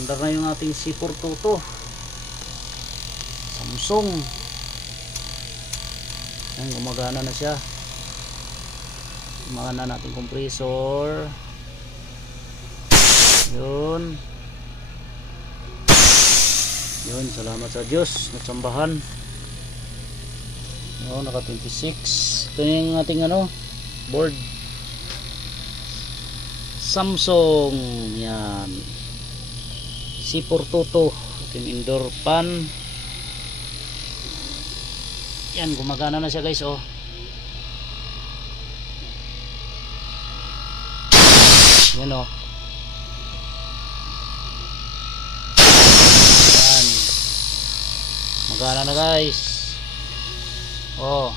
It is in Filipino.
Andar na yung ating C422 Samsung. Ayan, gumagana na siya. Gumagana na natin compressor. Yun. Yun, salamat sa Diyos. Natsambahan. Yun, naka 26. Ito yung ating board. Samsung. Yan. C422. Ito yung indoor fan. Yan, gumagana na siya guys, oh. Yan, oh. Yan. Magana na guys. Oh.